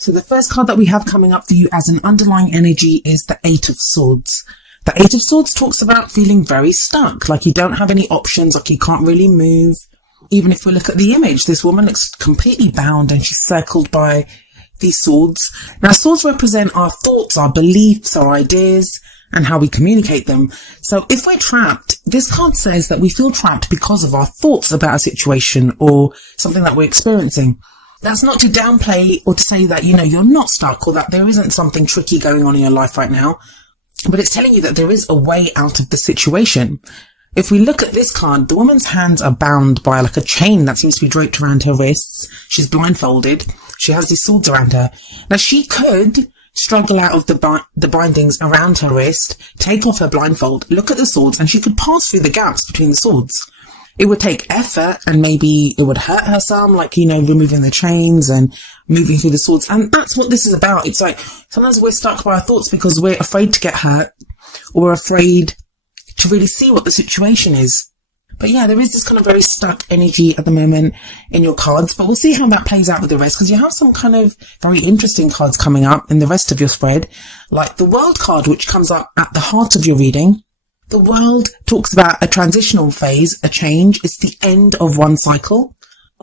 So the first card that we have coming up for you as an underlying energy is the Eight of Swords. The Eight of Swords talks about feeling very stuck, like you don't have any options, like you can't really move. Even if we look at the image, this woman looks completely bound and she's circled by these swords. Now, swords represent our thoughts, our beliefs, our ideas, and how we communicate them. So if we're trapped, this card says that we feel trapped because of our thoughts about a situation or something that we're experiencing. That's not to downplay or to say that, you're not stuck or that there isn't something tricky going on in your life right now, but it's telling you that there is a way out of the situation. If we look at this card, the woman's hands are bound by like a chain that seems to be draped around her wrists. She's blindfolded. She has these swords around her. Now, she could struggle out of the bindings around her wrist, take off her blindfold, look at the swords, and she could pass through the gaps between the swords. It would take effort and maybe it would hurt her some, like, removing the chains and moving through the swords. And that's what this is about. It's like sometimes we're stuck by our thoughts because we're afraid to get hurt or we're afraid to really see what the situation is. But yeah, there is this kind of very stuck energy at the moment in your cards, but we'll see how that plays out with the rest, because you have some kind of very interesting cards coming up in the rest of your spread, like the World card, which comes up at the heart of your reading. The World talks about a transitional phase, a change. It's the end of one cycle.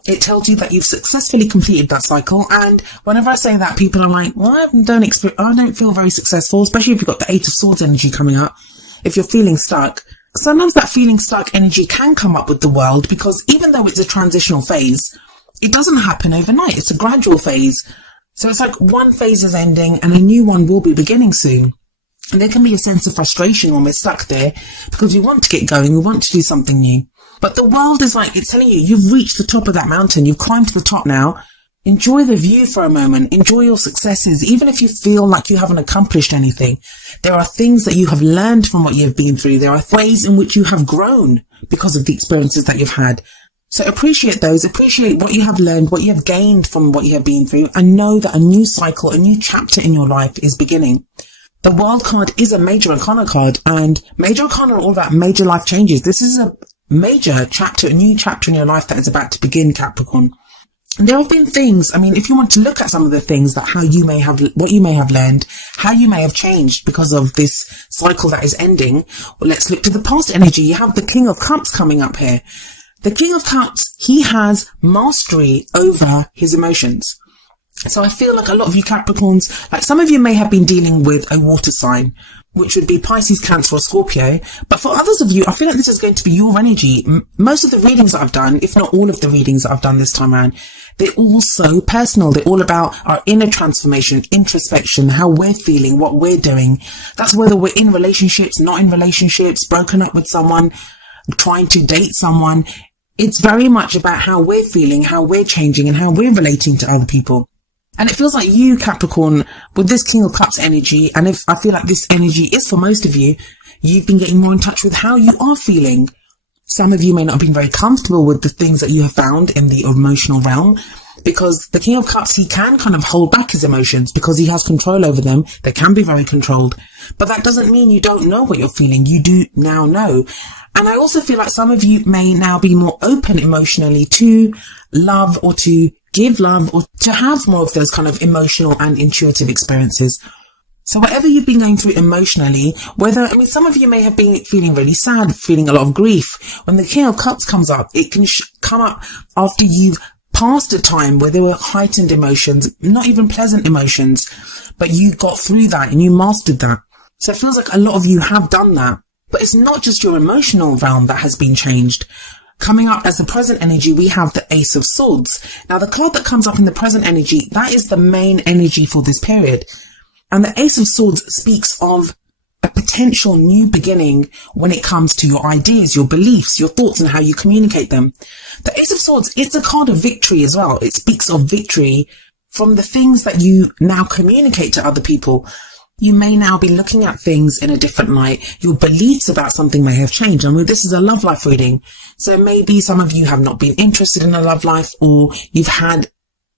It tells you that you've successfully completed that cycle. And whenever I say that, people are like, well, I don't feel very successful, especially if you've got the Eight of Swords energy coming up. If you're feeling stuck, sometimes that feeling stuck energy can come up with the World, because even though it's a transitional phase, it doesn't happen overnight. It's a gradual phase. So it's like one phase is ending and a new one will be beginning soon. And there can be a sense of frustration when we're stuck there because we want to get going, we want to do something new. But the World is like, it's telling you, you've reached the top of that mountain, you've climbed to the top now. Enjoy the view for a moment, enjoy your successes. Even if you feel like you haven't accomplished anything, there are things that you have learned from what you've been through. There are ways in which you have grown because of the experiences that you've had. So appreciate those, appreciate what you have learned, what you have gained from what you have been through, and know that a new cycle, a new chapter in your life is beginning. The World card is a major arcana card, and major arcana are all about major life changes. This is a major chapter, a new chapter in your life that is about to begin, Capricorn. And there have been things, if you want to look at some of the things that what you may have learned, how you may have changed because of this cycle that is ending, well, let's look to the past energy. You have the King of Cups coming up here. The King of Cups, he has mastery over his emotions. So I feel like a lot of you Capricorns, like some of you may have been dealing with a water sign, which would be Pisces, Cancer or Scorpio. But for others of you, I feel like this is going to be your energy. Most of the readings that I've done, if not all of the readings that I've done this time around, they're all so personal. They're all about our inner transformation, introspection, how we're feeling, what we're doing. That's whether we're in relationships, not in relationships, broken up with someone, trying to date someone. It's very much about how we're feeling, how we're changing and how we're relating to other people. And it feels like you, Capricorn, with this King of Cups energy, and if I feel like this energy is for most of you, you've been getting more in touch with how you are feeling. Some of you may not have been very comfortable with the things that you have found in the emotional realm, because the King of Cups, he can kind of hold back his emotions because he has control over them. They can be very controlled, but that doesn't mean you don't know what you're feeling. You do now know. And I also feel like some of you may now be more open emotionally to love or to give love or to have more of those kind of emotional and intuitive experiences. So whatever you've been going through emotionally, some of you may have been feeling really sad, feeling a lot of grief. When the King of Cups comes up, it can come up after you've passed a time where there were heightened emotions, not even pleasant emotions, but you got through that and you mastered that. So it feels like a lot of you have done that. But it's not just your emotional realm that has been changed. Coming up as the present energy, we have the Ace of Swords. Now, the card that comes up in the present energy, that is the main energy for this period. And the Ace of Swords speaks of a potential new beginning when it comes to your ideas, your beliefs, your thoughts, and how you communicate them. The Ace of Swords, it's a card of victory as well. It speaks of victory from the things that you now communicate to other people. You may now be looking at things in a different light. Your beliefs about something may have changed. This is a love life reading. So maybe some of you have not been interested in a love life, or you've had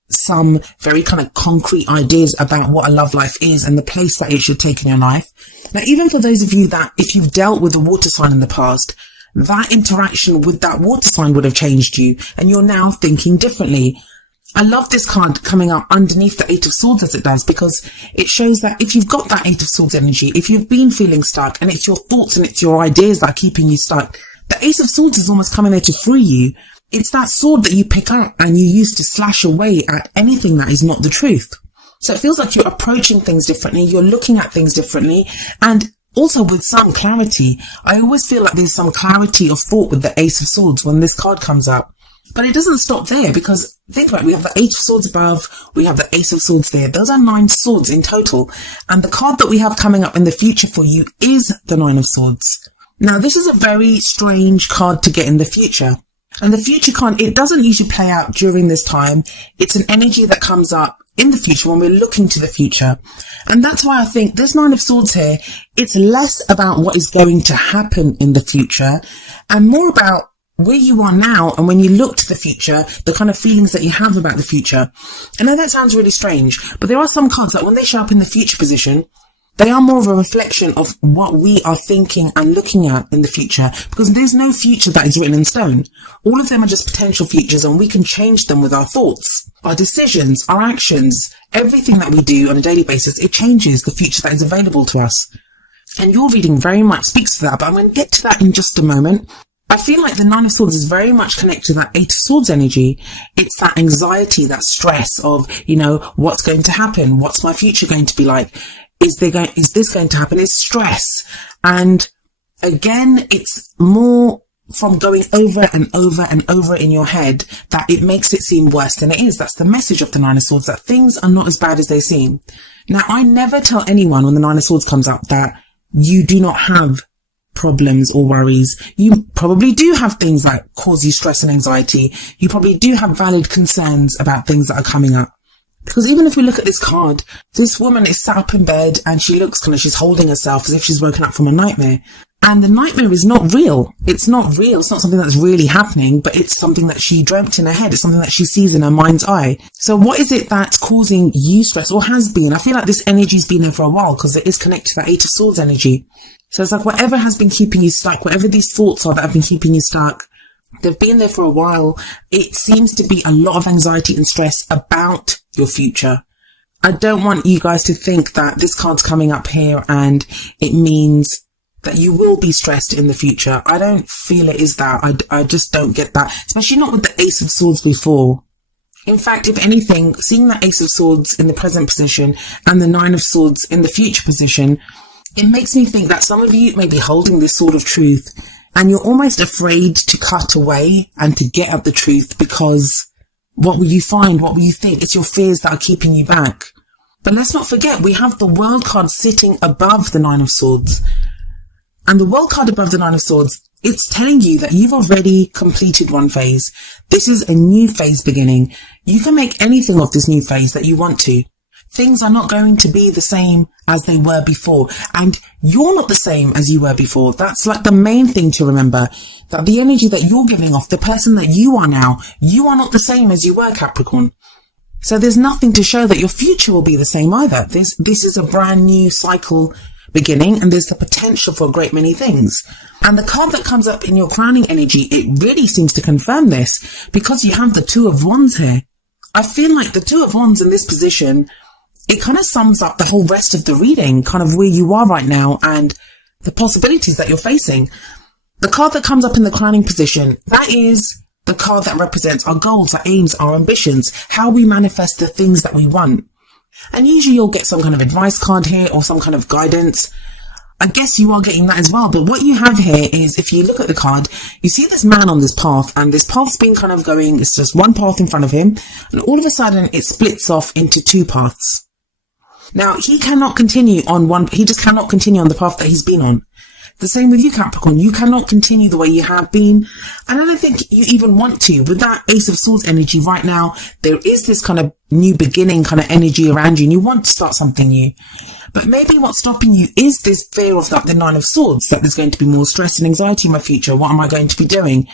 some very kind of concrete ideas about what a love life is and the place that it should take in your life. Now, even for those of you that, if you've dealt with a water sign in the past, that interaction with that water sign would have changed you and you're now thinking differently. I love this card coming up underneath the Eight of Swords as it does, because it shows that if you've got that Eight of Swords energy, if you've been feeling stuck and it's your thoughts and it's your ideas that are keeping you stuck, the Ace of Swords is almost coming there to free you. It's that sword that you pick up and you use to slash away at anything that is not the truth. So it feels like you're approaching things differently, you're looking at things differently, and also with some clarity. I always feel like there's some clarity of thought with the Ace of Swords when this card comes up. But it doesn't stop there, because think about it, we have the Eight of Swords above, we have the Ace of Swords there. Those are 9 swords in total. And the card that we have coming up in the future for you is the Nine of Swords. Now, this is a very strange card to get in the future. And the future card, it doesn't usually play out during this time. It's an energy that comes up in the future when we're looking to the future. And that's why I think this Nine of Swords here, it's less about what is going to happen in the future and more about where you are now, and when you look to the future, the kind of feelings that you have about the future. I know that sounds really strange, but there are some cards that when they show up in the future position, they are more of a reflection of what we are thinking and looking at in the future, because there's no future that is written in stone. All of them are just potential futures, and we can change them with our thoughts, our decisions, our actions. Everything that we do on a daily basis, it changes the future that is available to us. And your reading very much speaks to that, but I'm going to get to that in just a moment. I feel like the Nine of Swords is very much connected to that Eight of Swords energy. It's that anxiety, that stress of, what's going to happen? What's my future going to be like? Is this going to happen? It's stress. And again, it's more from going over and over and over in your head that it makes it seem worse than it is. That's the message of the Nine of Swords, that things are not as bad as they seem. Now, I never tell anyone when the Nine of Swords comes up that you do not have problems or worries. You probably do have things that cause you stress and anxiety. You probably do have valid concerns about things that are coming up. Because even if we look at this card, this woman is sat up in bed and she looks she's holding herself as if she's woken up from a nightmare. And the nightmare is not real. It's not real. It's not something that's really happening, but it's something that she dreamt in her head. It's something that she sees in her mind's eye. So what is it that's causing you stress, or has been? I feel like this energy's been there for a while, because it is connected to that Eight of Swords energy. So it's like whatever has been keeping you stuck, whatever these thoughts are that have been keeping you stuck, they've been there for a while. It seems to be a lot of anxiety and stress about your future. I don't want you guys to think that this card's coming up here and it means that you will be stressed in the future. I don't feel it is that. I just don't get that, especially not with the Ace of Swords before. In fact, if anything, seeing that Ace of Swords in the present position and the Nine of Swords in the future position, it makes me think that some of you may be holding this sword of truth and you're almost afraid to cut away and to get at the truth, because what will you find? What will you think? It's your fears that are keeping you back. But let's not forget, we have the World card sitting above the Nine of Swords. And the World card above the Nine of Swords, it's telling you that you've already completed one phase. This is a new phase beginning. You can make anything of this new phase that you want to. Things are not going to be the same as they were before. And you're not the same as you were before. That's like the main thing to remember. That the energy that you're giving off, the person that you are now, you are not the same as you were, Capricorn. So there's nothing to show that your future will be the same either. This is a brand new cycle beginning, and there's the potential for a great many things. And the card that comes up in your crowning energy, it really seems to confirm this, because you have the Two of Wands here. I feel like the Two of Wands in this position, it kind of sums up the whole rest of the reading, kind of where you are right now and the possibilities that you're facing. The card that comes up in the crowning position, that is the card that represents our goals, our aims, our ambitions, how we manifest the things that we want. And usually you'll get some kind of advice card here or some kind of guidance. I guess you are getting that as well. But what you have here is, if you look at the card, you see this man on this path, and this path's been kind of going, it's just one path in front of him, and all of a sudden it splits off into two paths. Now, he cannot continue on he just cannot continue on the path that he's been on. The same with you, Capricorn. You cannot continue the way you have been. And I don't think you even want to. With that Ace of Swords energy right now, there is this kind of new beginning kind of energy around you, and you want to start something new. But maybe what's stopping you is this fear of the Nine of Swords, that there's going to be more stress and anxiety in my future. What am I going to be doing?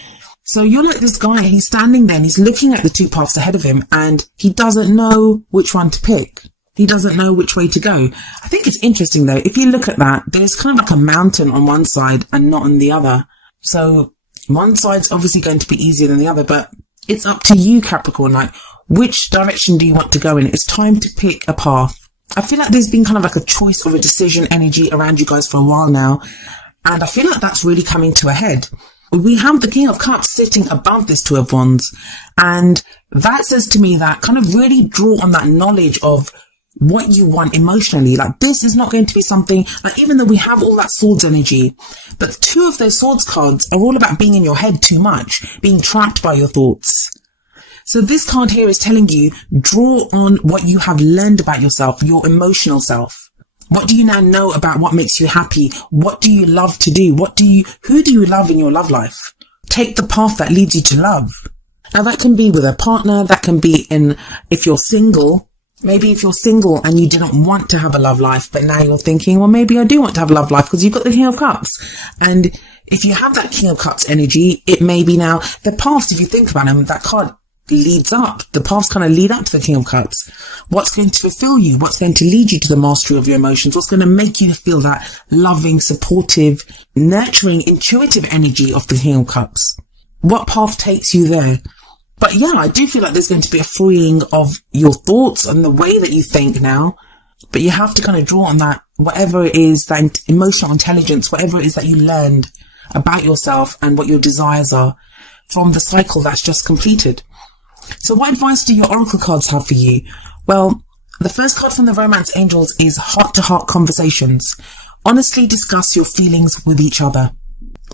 So you're like this guy, he's standing there and he's looking at the two paths ahead of him, and he doesn't know which one to pick. He doesn't know which way to go. I think it's interesting though, if you look at that, there's kind of like a mountain on one side and not on the other. So one side's obviously going to be easier than the other, but it's up to you, Capricorn. Like, Which direction do you want to go in? It's time to pick a path. I feel like there's been kind of like a choice or a decision energy around you guys for a while now. And I feel like that's really coming to a head. We have the King of Cups sitting above this Two of Wands. And that says to me that kind of really draw on that knowledge of what you want emotionally. Like, this is not going to be something, like, even though we have all that Swords energy, but two of those Swords cards are all about being in your head too much, being trapped by your thoughts. So this card here is telling you, draw on what you have learned about yourself, your emotional self. What do you now know about what makes you happy? What do you love to do? Who do you love in your love life? Take the path that leads you to love. Now that can be with a partner, that can be if you're single. Maybe if you're single and you didn't want to have a love life, but now you're thinking, well, maybe I do want to have a love life because you've got the King of Cups. And if you have that King of Cups energy, it may be now the paths, if you think about them, that card leads up. The paths kind of lead up to the King of Cups. What's going to fulfill you? What's going to lead you to the mastery of your emotions? What's going to make you feel that loving, supportive, nurturing, intuitive energy of the King of Cups? What path takes you there? But yeah, I do feel like there's going to be a freeing of your thoughts and the way that you think now. But you have to kind of draw on that, whatever it is, that emotional intelligence, whatever it is that you learned about yourself and what your desires are from the cycle that's just completed. So what advice do your oracle cards have for you? Well, the first card from the Romance Angels is heart-to-heart conversations. Honestly discuss your feelings with each other.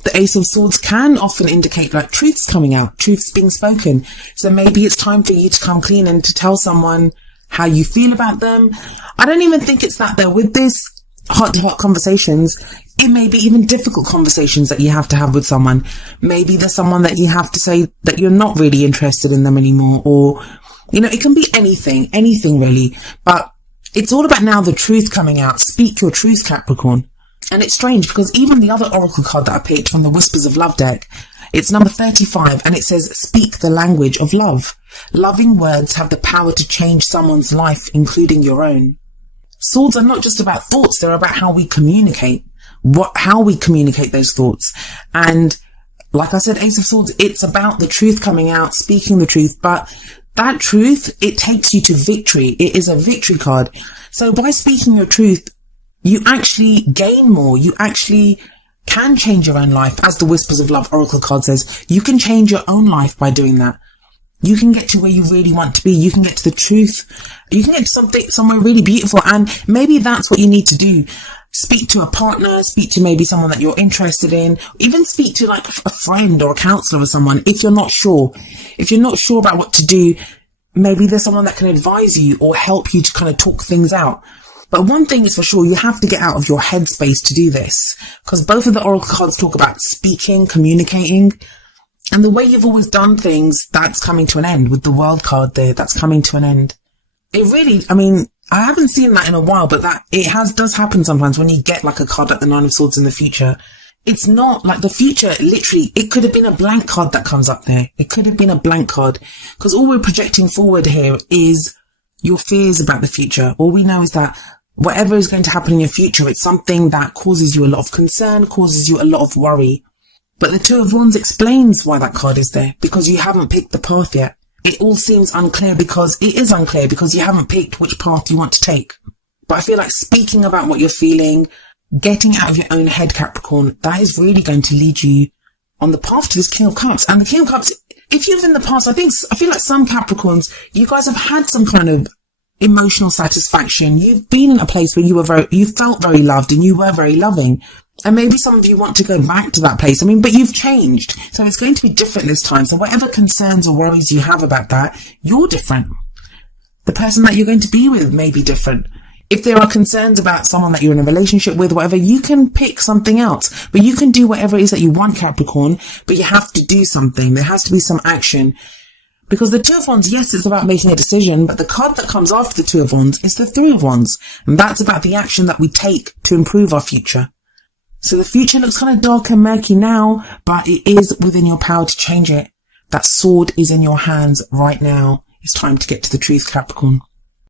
The Ace of Swords can often indicate like truths coming out, truths being spoken. So maybe it's time for you to come clean and to tell someone how you feel about them. I don't even think it's that though. With this heart-to-heart conversations, it may be even difficult conversations that you have to have with someone. Maybe there's someone that you have to say that you're not really interested in them anymore, or, you know, it can be anything really. But it's all about now the truth coming out. Speak your truth, Capricorn. And it's strange because even the other oracle card that I picked from the Whispers of Love deck, it's number 35, and it says, speak the language of love. Loving words have the power to change someone's life, including your own. Swords are not just about thoughts, they're about how we communicate. How we communicate those thoughts. And like I said, Ace of Swords, it's about the truth coming out, speaking the truth, but that truth, it takes you to victory. It is a victory card. So by speaking your truth, you actually gain more. You actually can change your own life. As the Whispers of Love oracle card says, you can change your own life by doing that. You can get to where you really want to be. You can get to the truth. You can get to somewhere really beautiful. And maybe that's what you need to do. Speak to a partner, speak to maybe someone that you're interested in, even speak to like a friend or a counselor or someone if you're not sure. If you're not sure about what to do, maybe there's someone that can advise you or help you to kind of talk things out. But one thing is for sure, you have to get out of your headspace to do this, because both of the oracle cards talk about speaking, communicating, and the way you've always done things, that's coming to an end. With the World card there, that's coming to an end. It really, I mean, I haven't seen that in a while, but that does happen sometimes when you get like a card like the Nine of Swords in the future. It's not like the future, literally, it could have been a blank card that comes up there. It could have been a blank card, because all we're projecting forward here is your fears about the future. All we know is that whatever is going to happen in your future, it's something that causes you a lot of concern, causes you a lot of worry. But the Two of Wands explains why that card is there, because you haven't picked the path yet. It all seems unclear because it is unclear because you haven't picked which path you want to take. But I feel like speaking about what you're feeling, getting out of your own head, Capricorn, that is really going to lead you on the path to this King of Cups. And the King of Cups, if you've in the past, I feel like some Capricorns, you guys have had some kind of emotional satisfaction. You've been in a place where you felt very loved and you were very loving. And maybe some of you want to go back to that place. I mean, but you've changed. So it's going to be different this time. So whatever concerns or worries you have about that, you're different. The person that you're going to be with may be different. If there are concerns about someone that you're in a relationship with, whatever, you can pick something else. But you can do whatever it is that you want, Capricorn, but you have to do something. There has to be some action. Because the Two of Wands, yes, it's about making a decision, but the card that comes after the Two of Wands is the Three of Wands. And that's about the action that we take to improve our future. So the future looks kind of dark and murky now, but it is within your power to change it. That sword is in your hands right now. It's time to get to the truth, Capricorn.